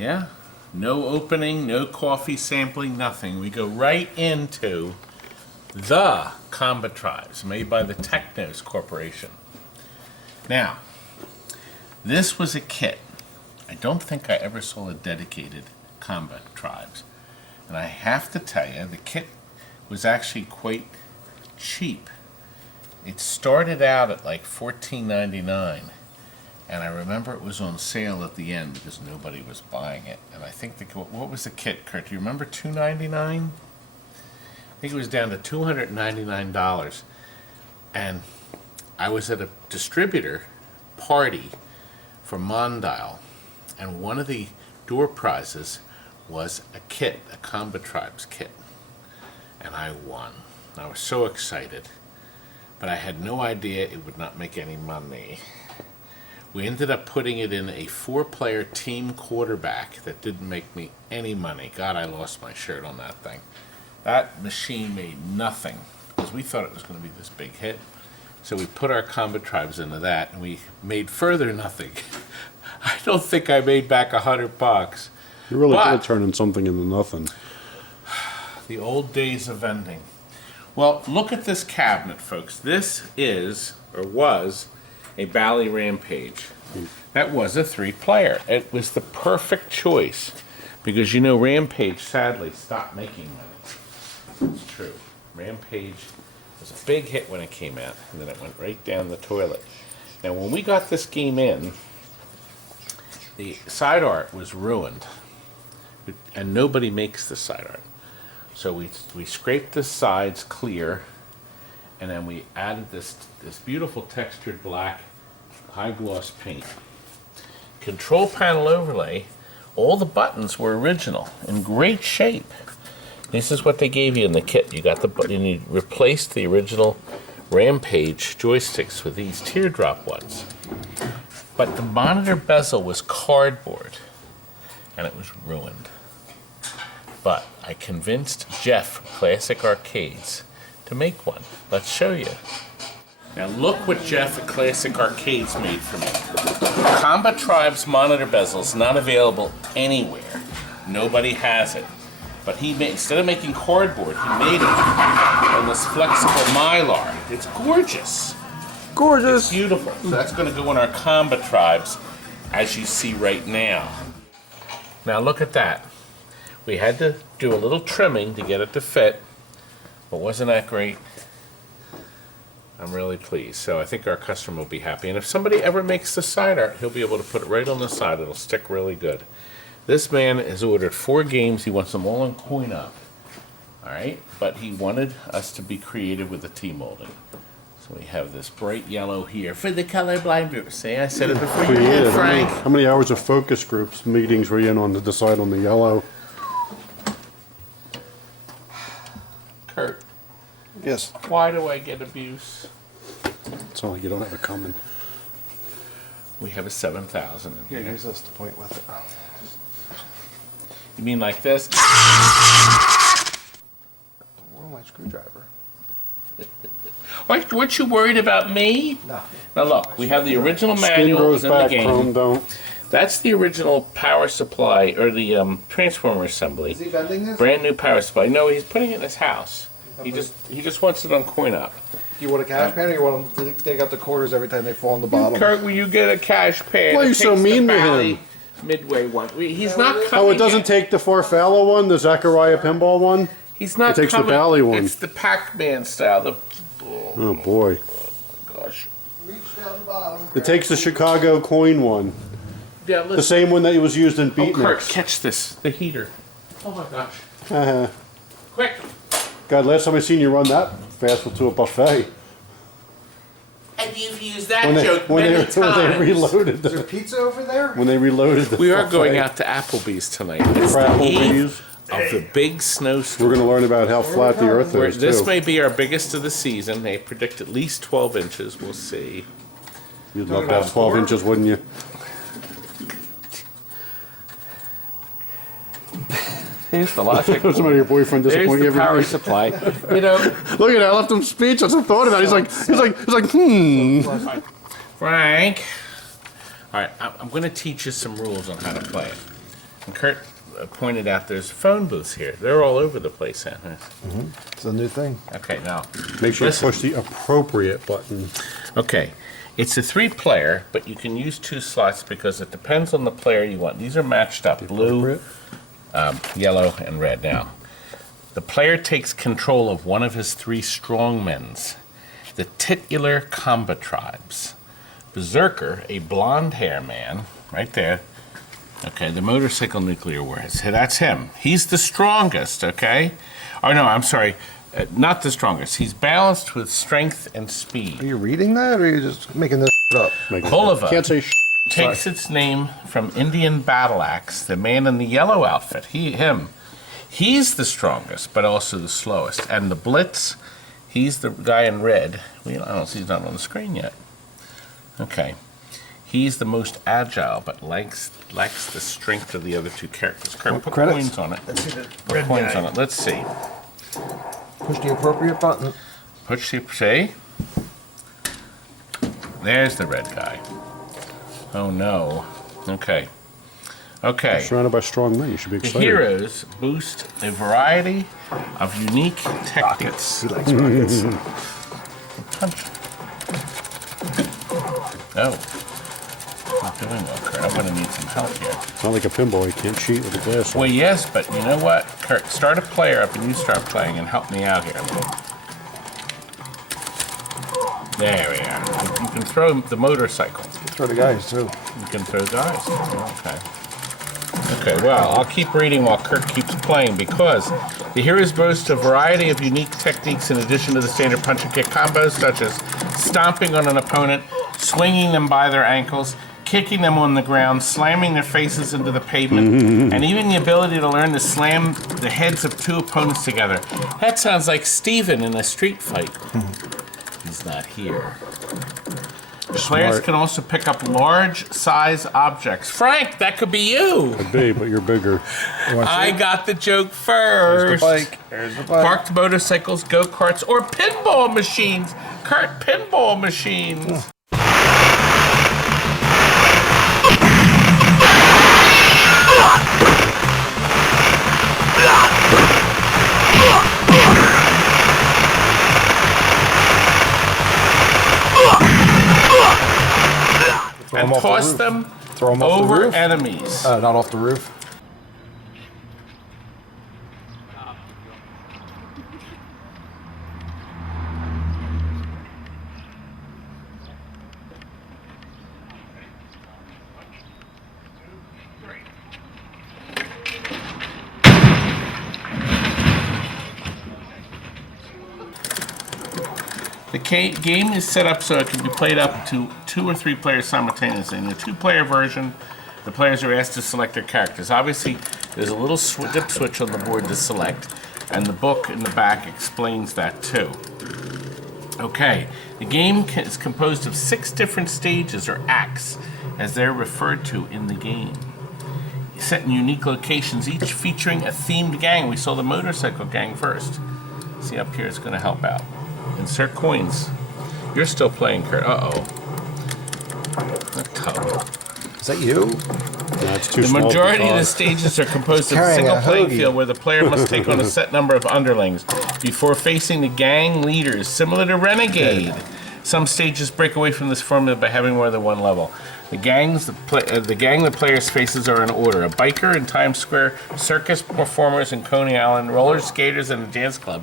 Yeah, no opening, no coffee sampling, nothing. We go right into the COMBATRIBES, made by the Technos Corporation. Now, this was a kit. I don't think I ever saw a dedicated COMBATRIBES. And I have to tell you, the kit was actually quite cheap. It started out at like $14.99. And I remember it was on sale at the end because nobody was buying it. And I think, what was the kit, Kurt? Do you remember $299? I think it was down to $299. And I was at a distributor party for Mondale. And one of the door prizes was a kit, a COMBATRIBES kit. And I won. I was so excited. But I had no idea it would not make any money. We ended up putting it in a 4-player team quarterback that didn't make me any money. God, I lost my shirt on that thing. That machine made nothing because we thought it was going to be this big hit. So we put our COMBATRIBES into that and we made further nothing. I don't think I made back $100. You really did turn something into nothing. The old days of vending. Well, look at this cabinet, folks. This is, or was, a Bally Rampage. That was a 3-player. It was the perfect choice because, you know, Rampage sadly stopped making money. It's true. Rampage was a big hit when it came out, and then it went right down the toilet. Now, when we got this game in, the side art was ruined, and nobody makes the side art. So we scraped the sides clear, and then we added this beautiful textured black high gloss paint. Control panel overlay, all the buttons were original, in great shape. This is what they gave you in the kit. You got the button, you replaced the original Rampage joysticks with these teardrop ones. But the monitor bezel was cardboard, and it was ruined. But I convinced Jeff, Classic Arcades, to make one. Let's show you. Now look what Jeff at Classic Arcades made for me. COMBATRIBES monitor bezels, not available anywhere. Nobody has it. But he made, instead of making cardboard, he made it on this flexible mylar. It's gorgeous. Gorgeous. It's beautiful. So that's going to go in our COMBATRIBES, as you see right now. Now look at that. We had to do a little trimming to get it to fit, but wasn't that great? I'm really pleased. So I think our customer will be happy. And if somebody ever makes the side art, he'll be able to put it right on the side. It'll stick really good. This man has ordered 4 games. He wants them all in coin up. All right? But he wanted us to be creative with the T-molding. So we have this bright yellow here for the colorblind viewers. See, I said it before you did, Frank. How many hours of focus groups meetings were you in on to decide on the yellow? Kurt. Yes. Why do I get abuse? It's not like you don't have it coming. We have a 7,000 in here. Use this to point with it. You mean like this? Where's my screwdriver? Weren't you worried about me? No. Now look, we have the original Skin manual grows in the back, game. chrome don't. That's the original power supply, or the transformer assembly. Is he bending this? Brand new power supply. No, he's putting it in his house. He just wants it on coin up. Do you want a cash pan or you want them to take out the quarters every time they fall on the bottom? Kurt, will you get a cash pan? Why are you so mean to him? Midway one. He's not coming. Oh, it doesn't take the Farfalla one, the Zachariah pinball one? He's not. It takes coming. the Bally one. It's the Pac-Man style. Oh boy. Gosh. Reach down the bottom. It takes the Chicago coin one. Yeah, The same one that was used in Oh, Kurt, Beatniks. catch this. The heater. Oh my gosh. Uh-huh. Quick. God, last time I seen you run that fast to a buffet. And you've used that When joke when many they times. reloaded Is there the, pizza over there? when they reloaded the We are buffet. going out to Applebee's tonight. It's the eve Applebee's. of the big snowstorm. We're going to learn about how flat the earth is, This too. may be our biggest of the season. They predict at least 12 inches. We'll see. You'd love to have 12 inches, wouldn't you? Here's the logic. Somebody your boyfriend There's disappoint you the every power night. supply. You know, Look at that, I left him speechless. I thought about it. He's like, Frank. Frank. All right, I'm going to teach you some rules on how to play it. And Kurt pointed out there's phone booths here. They're all over the place, Anna. It's a new thing. Okay, now. Make sure listen. you push the appropriate button. Okay. It's a 3-player, but you can use 2 slots because it depends on the player you want. These are matched up, blue, yellow, and red. Now, the player takes control of one of his 3 strongmen's, the titular combatribes. Berserker, a blonde-hair man, right there. Okay, the motorcycle nuclear warheads. That's him. He's the strongest, okay? Oh, no, I'm sorry. Not the strongest. He's balanced with strength and Are speed. you reading that, or are you just making this up? Bulova Can't say takes its name from Indian battle axe, the man in the yellow outfit. He's the strongest, but also the slowest. And the Blitz, he's the guy in red. I don't see, he's not on the screen yet. Okay. He's the most agile, but lacks the strength of the other 2 characters. Kurt, put Credits. coins on it. Let's see the Put red coins guy. on it. Let's see. Push the appropriate button. Push the, say. There's the red guy. Oh no. Okay. Okay. Surrounded by strong men. You should be The excited. heroes boost a variety of unique techniques. He likes rockets. Punch. Oh. Not doing well, Kurt. I'm going to need some help here. It's not like a pinball. You can't cheat with a glass. Well, yes, but you know what? Kurt, start a player up and you start playing and help me out here. There we are. You can throw the motorcycle. Throw the guys, too. You can throw dice. Okay. Okay, well, I'll keep reading while Kurt keeps playing because the heroes boast a variety of unique techniques in addition to the standard punch and kick combos, such as stomping on an opponent, swinging them by their ankles, kicking them on the ground, slamming their faces into the pavement, and even the ability to learn to slam the heads of 2 opponents together. That sounds like Steven in a street fight. He's not here. The players Smart. can also pick up large size objects. Frank, that could be you. Could be, but you're bigger. I got the joke There's first. the bike. There's the bike. Parked motorcycles, go-karts, or pinball machines. Kurt, pinball machines. Throw And 'em off the toss roof. them Throw 'em off the over roof? enemies. Not off the roof. The game is set up so it can be played up to 2 or 3 players simultaneously. In the 2-player version, the players are asked to select their characters. Obviously, there's a little dip switch on the board to select, and the book in the back explains that too. Okay, the game is composed of 6 different stages, or acts, as they're referred to in the game. Set in unique locations, each featuring a themed gang. We saw the motorcycle gang first. See up here, it's going to help out. Insert coins. You're still playing, Kurt. Uh-oh. A tub. Is that you? No, it's too The small. majority of the stages are composed of a Carrying single a playing hoagie. field where the player must take on a set number of underlings before facing the gang leaders, similar to Renegade. Some stages break away from this formula by having more than 1 level. The gang the players faces are in order: a biker in Times Square, circus performers in Coney Island, roller skaters in a dance club.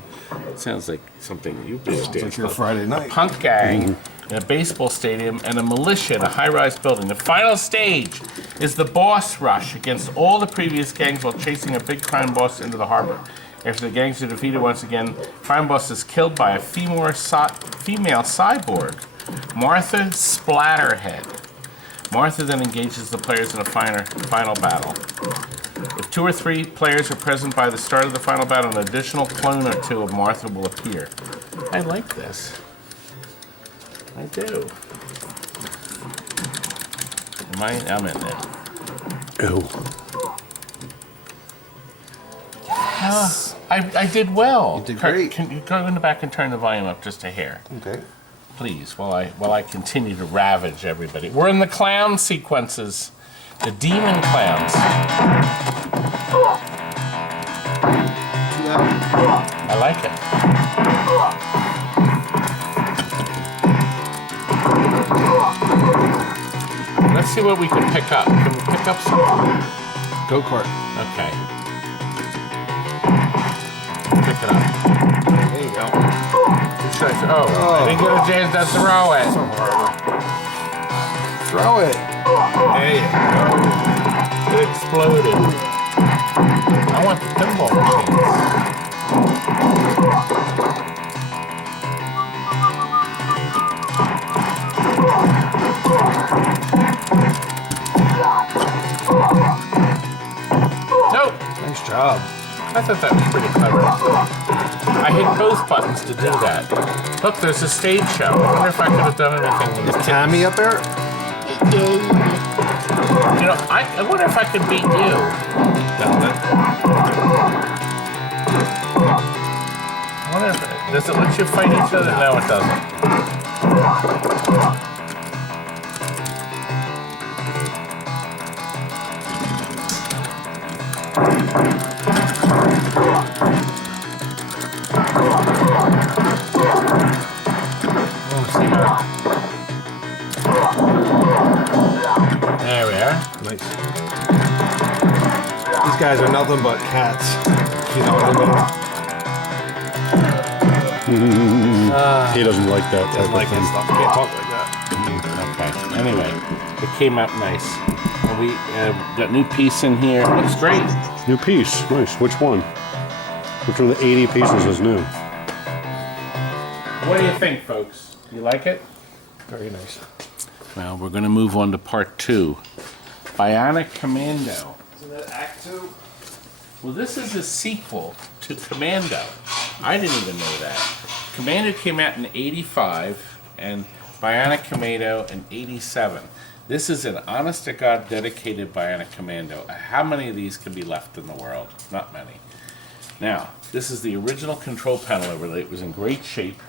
Sounds like something you do. It's like your Friday night. Punk gang in a baseball stadium, and a militia in a high-rise building. The final stage is the boss rush against all the previous gangs while chasing a big crime boss into the harbor. After the gangs are defeated once again, crime boss is killed by a female cyborg, Martha Splatterhead. Martha then engages the players in a final battle. If 2 or 3 players are present by the start of the final battle, an additional clone or 2 of Martha will appear. I like this. I do. I'm in there. Ew. I did well. You did Kurt, great. Can you go in the back and turn the volume up just a hair, Okay. please, while I continue to ravage everybody. We're in the clown sequences, the demon clowns. I like it. Let's see what we can pick up. Can we pick up something? Go-kart. Okay. Pick it up. There you go. Oh, I didn't get a chance to throw it. Throw it. There you go. It exploded. I want the pinball machines. Nope. Nice job. I thought that was pretty clever. I hit both buttons to do that. Look, there's a stage show. I wonder if I could have done anything with Is Tammy up there? You know, I wonder if I could beat you. I wonder if does it let you fight each other? No, it doesn't. There we are. Nice. These guys are nothing but cats. You know what I mean? He doesn't like that type Doesn't like of that thing. stuff. Can't talk like that. Okay. Anyway, it came out nice. We got new piece in here. Looks great. New piece. Nice. Which one? Which one of the 80 pieces is new? What do you think, folks? You like it? Very nice. Well, we're going to move on to part 2. Bionic Commando. Isn't that Act 2? Well, this is a sequel to Commando. I didn't even know that. Commando came out in '85 and Bionic Commando in '87. This is an honest-to-God dedicated Bionic Commando. How many of these can be left in the world? Not many. Now, this is the original control panel overlay. It was in great shape.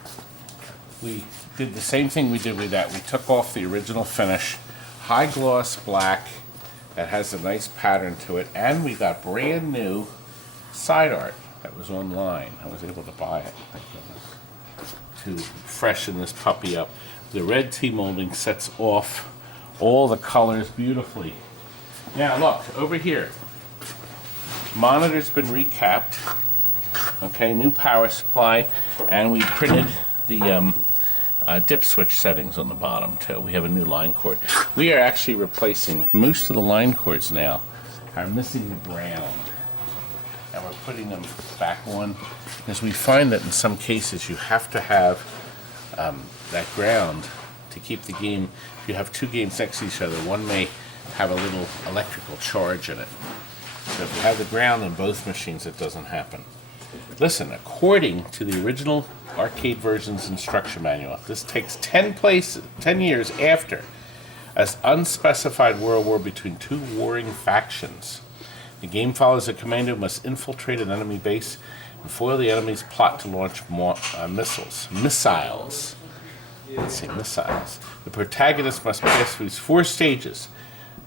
We did the same thing we did with that. We took off the original finish, high gloss black that has a nice pattern to it, and we got brand new side art that was online. I was able to buy it, thank goodness, to freshen this puppy up. The red T-molding sets off all the colors beautifully. Now look, over here, monitor's been recapped, okay, new power supply, and we printed the dip switch settings on the bottom too. We have a new line cord. We are actually replacing most of the line cords now. Are missing the ground, and we're putting them back on because we find that in some cases you have to have that ground to keep the game. If you have two games next to each other, one may have a little electrical charge in it. So if you have the ground in both machines, it doesn't happen. Listen, according to the original arcade version's instruction manual, this takes 10 years after an unspecified world war between two warring factions. The game follows a commando who must infiltrate an enemy base and foil the enemy's plot to launch missiles. Let's say missiles. The protagonist must pass through 4 stages.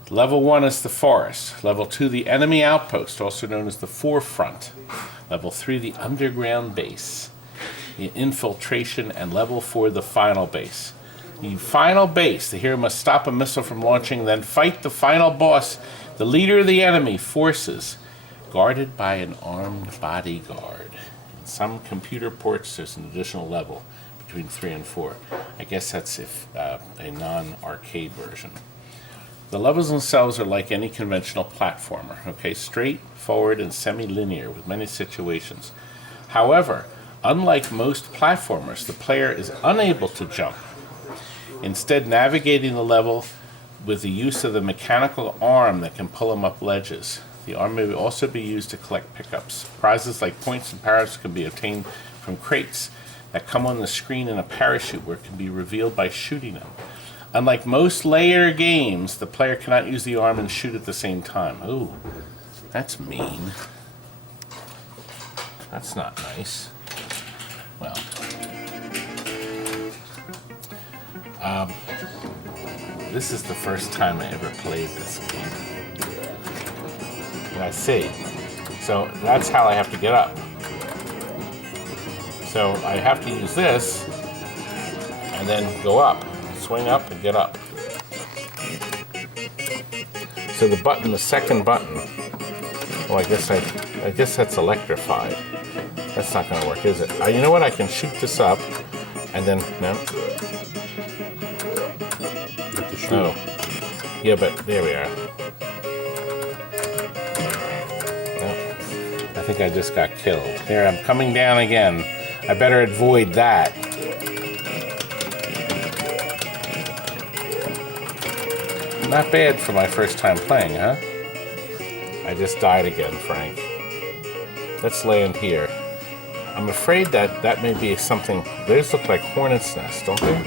Level 1 is the forest. Level 2, the enemy outpost, also known as the forefront. Level 3, the underground base, the infiltration, and level 4, the final base. The final base, the hero must stop a missile from launching, then fight the final boss, the leader of the enemy forces, guarded by an armed bodyguard. In some computer ports, there's an additional level between 3 and 4. I guess that's if a non-arcade version. The levels themselves are like any conventional platformer, okay? Straightforward and semi-linear with many situations. However, unlike most platformers, the player is unable to jump. Instead, navigating the level with the use of the mechanical arm that can pull him up ledges. The arm may also be used to collect pickups. Prizes like points and parachutes can be obtained from crates that come on the screen in a parachute where it can be revealed by shooting them. Unlike most layer games, the player cannot use the arm and shoot at the same time. Ooh, that's mean. That's not nice. Well, this is the first time I ever played this game. And I see, So that's how I have to get up. So I have to use this and then go up, swing up and get up. So the button, the second button, well, I guess that's electrified. That's not going to work, is it? You know what? I can shoot this up and then, no. Oh, yeah, but there we are. No, I think I just got killed. There, I'm coming down again. I better avoid that. Not bad for my first time playing, huh? I just died again, Frank. Let's land here. I'm afraid that may be something. Those look like hornet's nests, don't they?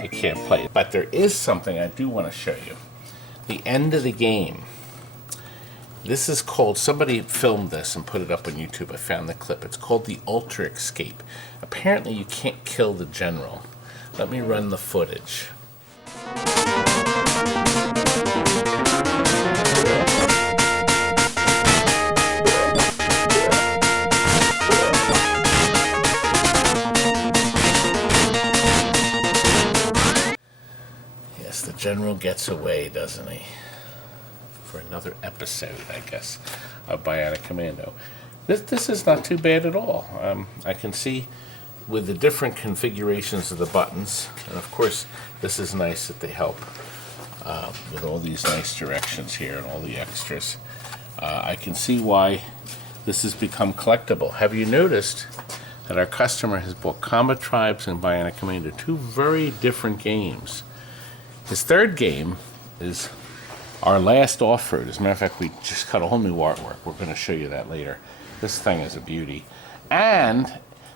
I can't play it. But there is something I do want to show you. The end of the game. This is called, somebody filmed this and put it up on YouTube. I found the clip. It's called the Ultra Escape. Apparently you can't kill the general. Let me run the footage. Yes, the general gets away, doesn't he? For another episode, I guess, of Bionic Commando. This is not too bad at all. I can see with the different configurations of the buttons, and of course this is nice that they help with all these nice directions here and all the extras. I can see why this has become collectible. Have you noticed that our customer has bought Combatribes and Bionic Commando, two very different games? His third game is our last off-road. As a matter of fact, we just cut a whole new artwork. We're going to show you that later. This thing is a beauty. And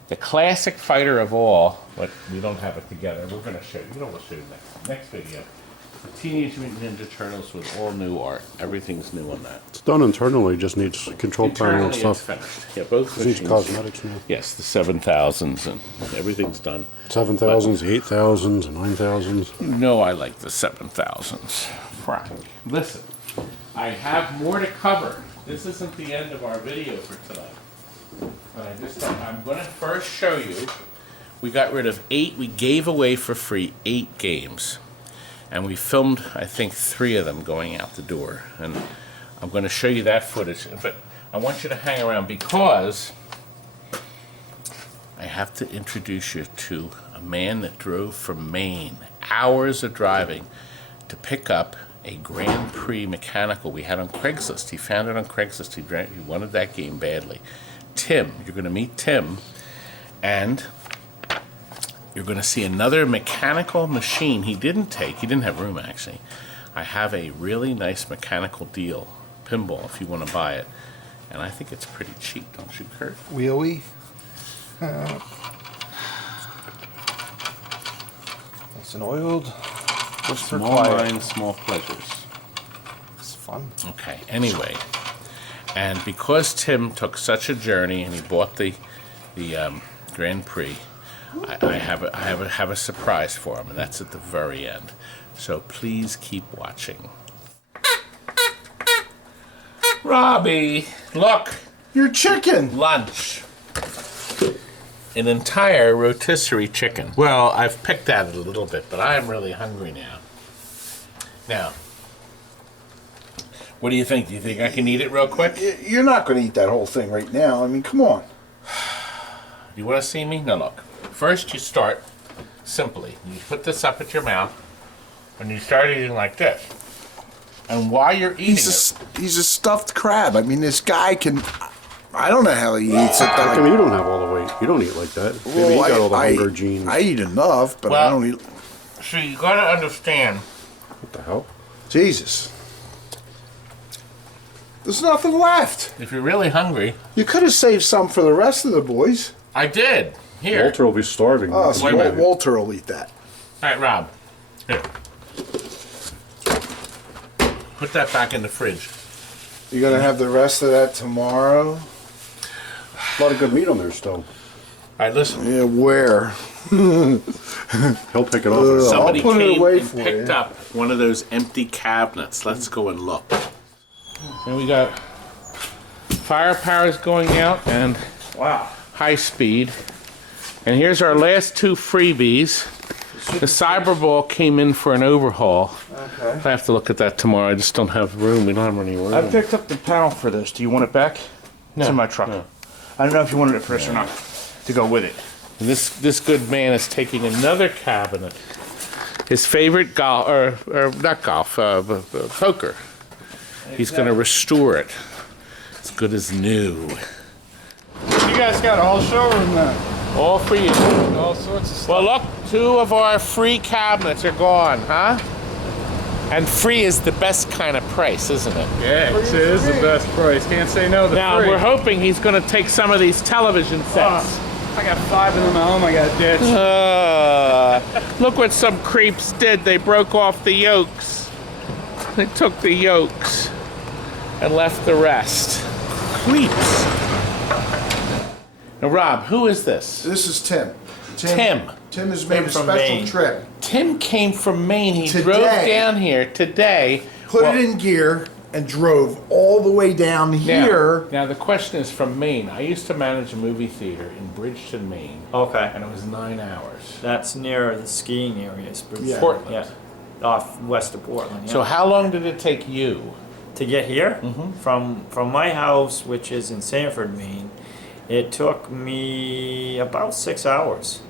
the classic fighter of all, but we don't have it together. We're going to show you. We'll show you next video. The Teenage Mutant Ninja Turtles with all new art. Everything's new on that. It's done internally. Just needs control panel and Internally, stuff. it's finished. Yeah, both These machines. cosmetics now. Yes, the 7000s and everything's done. 7,000s, 8,000s, 9,000s. No, I like the 7000s. Frank, listen, I have more to cover. This isn't the end of our video for tonight. But I'm going to first show you, we got rid of 8, we gave away for free 8 games. And we filmed, I think, 3 of them going out the door. And I'm going to show you that footage. But I want you to hang around because I have to introduce you to a man that drove from Maine, hours of driving, to pick up a Grand Prix mechanical we had on Craiglist. He found it on Craigslist. He wanted that game badly. Tim, you're going to meet Tim, and you're going to see another mechanical machine he didn't take. He didn't have room, actually. I have a really nice mechanical deal, Pinball, if you want to buy it. And I think it's pretty cheap, don't you, Kurt? Wheelie. It's an oiled. Just for Small quiet. minds, small pleasures. It's fun. Okay, anyway. And because Tim took such a journey and he bought the Grand Prix, I have a surprise for him, and that's at the very end. So please keep watching. Robbie, look, Your chicken. lunch. An entire rotisserie chicken. Well, I've picked at it a little bit, but I'm really hungry now. Now, what do you think? Do you think I can eat it real quick? You're not going to eat that whole thing right now. I mean, come on. You want to see me? No, look. First, you start simply. You put this up at your mouth, and you start eating like this. And while you're eating He's a stuffed crab. I mean, this guy can. I don't know how he eats it. How come you don't have all the weight? You don't eat like that. Maybe you got all the hunger genes. I eat enough, but I don't eat. So you got to understand. What the hell? Jesus. There's nothing left. If you're really hungry, You could have saved some for the rest of the boys. I did. Here. Walter will be starving. Oh, so Wait a minute. Walter will eat that. All right, Rob. Here. Put that back in the fridge. You're going to have the rest of that tomorrow? A lot of good meat on there still. All right, listen. Yeah, where? He'll pick it up. Somebody put it came away and for picked you. up one of those empty cabinets. Let's go and look. And we got firepower's going out and high speed. And here's our last two freebies. The Cyberball came in for an overhaul. Okay. I have to look at that tomorrow. I just don't have room. We don't have any room. I picked up the panel for this. Do you want it back? No, It's in my truck. no. I don't know if you wanted it for this or not. To go with it. And this good man is taking another cabinet. His favorite golf, or not golf, poker. He's going to restore it. As good as new. You guys got a whole showroom now. All for you. All sorts of stuff. Well, look, two of our free cabinets are gone, huh? And free is the best kind of price, isn't it? Yeah, it is the best price. Can't say no to Now, free. we're hoping he's going to take some of these television sets. I got 5 of them at home. I got a ditch. Look what some creeps did. They broke off the yokes. They took the yokes and left the rest. Creeps. Now, Rob, who is this? This is Tim. Tim. Tim has made a from special Maine. trip. Tim came from Maine. He Today. drove down here today. Put Well, it in gear and drove all the way down here. Now, the question is from Maine. I used to manage a movie theater in Bridgeton, Maine, Okay. and it was 9 hours. That's near the skiing areas. Yeah. Portland. Yeah. Off west of Portland. Yeah. So how long did it take you? to get here Mm-hmm. from my house, which is in Sanford, Maine, it took me about 6 hours.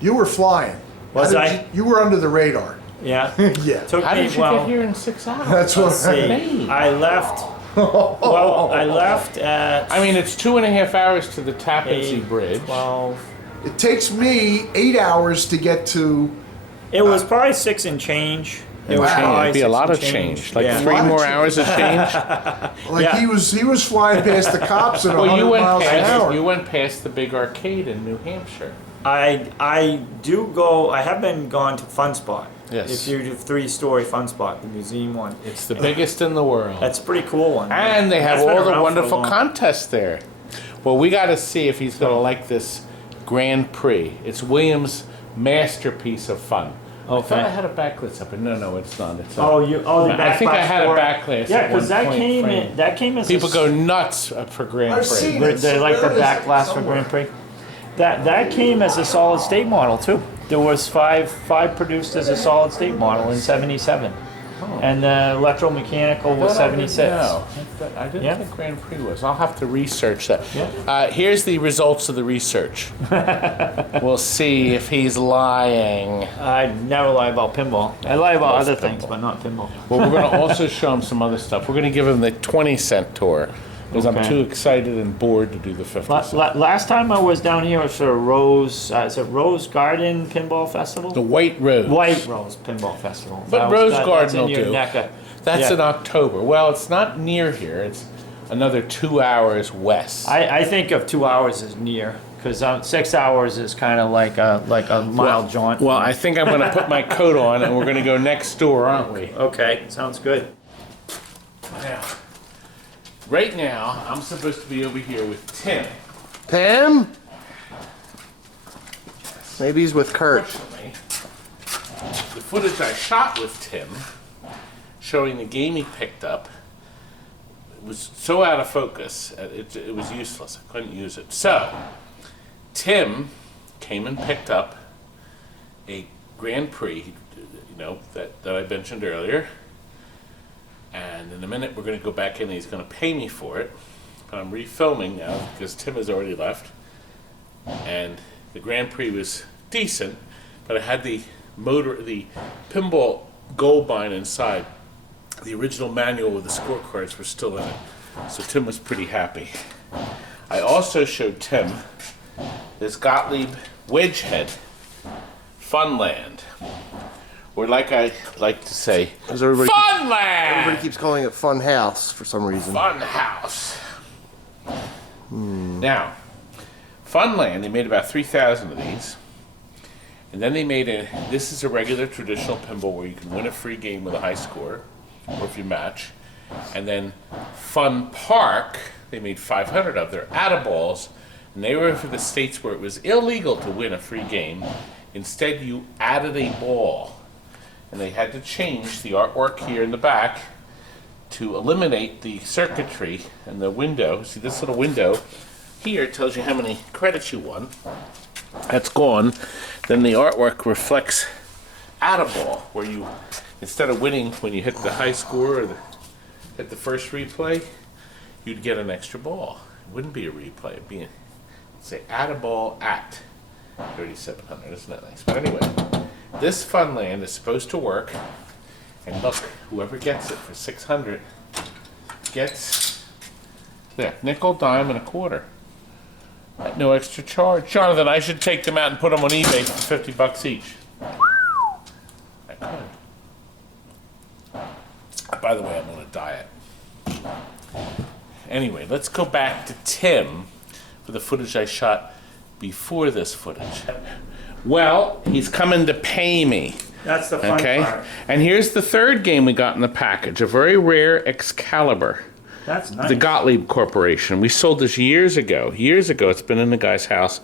You were flying. Was How did I? You were under the radar. Yeah. Yeah. Took How me did you get here in 6 hours? That's what Let's see. Maine. I left. Well, I left at. I mean, it's 2.5 hours to the Tappan Zee 8, Bridge. 12. It takes me 8 hours to get to. It was probably 6 and change. It was Wow. probably It'd be a 6 lot and of change. Like yeah. 3 Lot of more change. hours of change. Like Yeah. he was flying past the cops at 100 Well, you went miles an past. hour. You went past the big arcade in New Hampshire. I do go. I have been gone to Fun Spot. Yes. If you do 3-story Fun Spot, the museum one. It's the biggest in the world. That's a pretty cool one. And they have That's been all the around for a wonderful long- contests there. Well, we got to see if he's going to like this Grand Prix. It's Williams' masterpiece of fun. I thought I Okay. had a backlist up, no, it's not. It's Oh, the I back think I had a for it. backlash. Yeah, at because one that point came framed. in. That came as People a, go nuts for Grand I've Prix. seen They, it. they like the There it is backlash for somewhere. Grand Prix. That came as a solid state model too. There was five produced as a solid state model in '77, and the electromechanical was '76. No, I didn't Yeah. think Grand Prix was. I'll have to research that. Yeah. Here's the results of the research. We'll see if he's lying. I never lie about pinball. I lie about other things, but not pinball. Well, we're going to also show him some other stuff. We're going to give him the 20-cent tour because I'm Okay. too excited and bored to do the 50 cent. Last time I was down here was for Rose. Is it Rose Garden Pinball Festival? The White Rose. White Rose Pinball Festival. But That was- Rose that's Garden in will your do. neck of- That's yeah. in October. Well, it's not near here. It's another 2 hours west. I think of 2 hours as near, because 6 hours is kind of like a mile jaunt. Well, I think I'm going to put my coat on and we're going to go next door, aren't we? Okay, sounds good. Now, right now, I'm supposed to be over here with Tim. Tim? Maybe he's with Kurt. Unfortunately, the footage I shot with Tim, showing the game he picked up, was so out of focus, it was useless. I couldn't use it. So, Tim came and picked up a Grand Prix, that I mentioned earlier. And in a minute, we're going to go back in and he's going to pay me for it. But I'm refilming now because Tim has already left. And the Grand Prix was decent, but I had the pinball gold bind inside. The original manual with the scorecards were still in it. So Tim was pretty happy. I also showed Tim this Gottlieb Wedgehead Funland. Or like I like to say, As everybody Funland! keeps calling it Fun House for some reason. Fun House. Now, Funland, they made about 3,000 of these. And then they made this is a regular traditional pinball where you can win a free game with a high score, or if you match. And then Fun Park, they made 500 of. They're Attaballs, And they were for the states where it was illegal to win a free game. Instead, you added a ball. And they had to change the artwork here in the back to eliminate the circuitry and the window. See, this little window here tells you how many credits you won. That's gone. Then the artwork reflects at a ball, where you, instead of winning when you hit the high score or hit the first replay, you'd get an extra ball. It wouldn't be a replay. It'd be say add a ball at 3,700. Isn't that nice? But anyway, this Funland is supposed to work. And look, whoever gets it for 600 gets there, nickel, dime, and a quarter. At no extra charge. Jonathan, I should take them out and put them on eBay for $50 each. I could. By the way, I'm on a diet. Anyway, let's go back to Tim for the footage I shot before this footage. Well, he's coming to pay me. That's the fun part. And here's the third game we got in the package, a very rare Excalibur. That's nice. The Gottlieb Corporation. We sold this years ago. Years ago, it's been in the guy's house.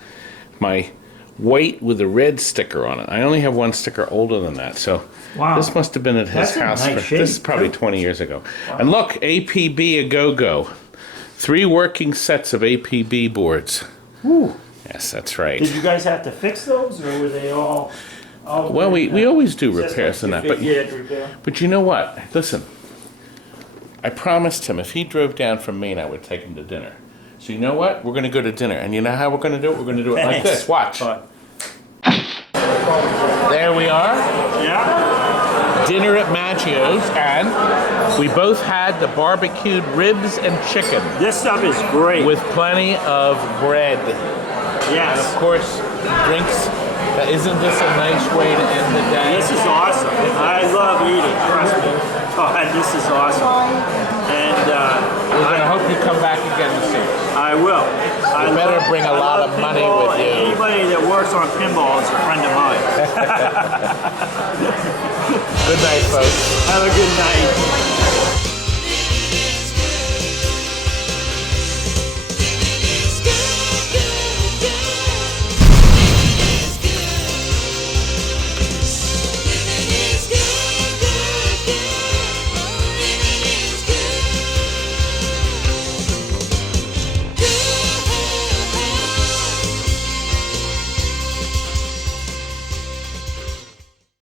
My white with a red sticker on it. I only have one sticker older than that, so Wow. this must have been at his That's in house. nice shape, This is probably too. 20 years ago. And look, APB a go-go. 3 working sets of APB boards. Ooh. Yes, that's right. Did you guys have to fix those, or were they all Well, we always do just repairs like and that, you but figured repair? But you know what? Listen, I promised him if he drove down from Maine, I would take him to dinner. So you know what? We're going to go to dinner. And you know how we're going to do it? We're going to do it like Thanks. this. Watch. Fun. There we are. Yeah. Dinner at Maggios. And we both had the barbecued ribs and chicken This stuff is great. with plenty of bread. yes. And of course, drinks. Isn't this a nice way to end the day? This is awesome. I love eating. Trust me. God, this is awesome. And I hope you come back again to see us. I will. You better bring a lot of money with you. Anybody that works on pinball is a friend of mine. Good night, folks. Have a good night.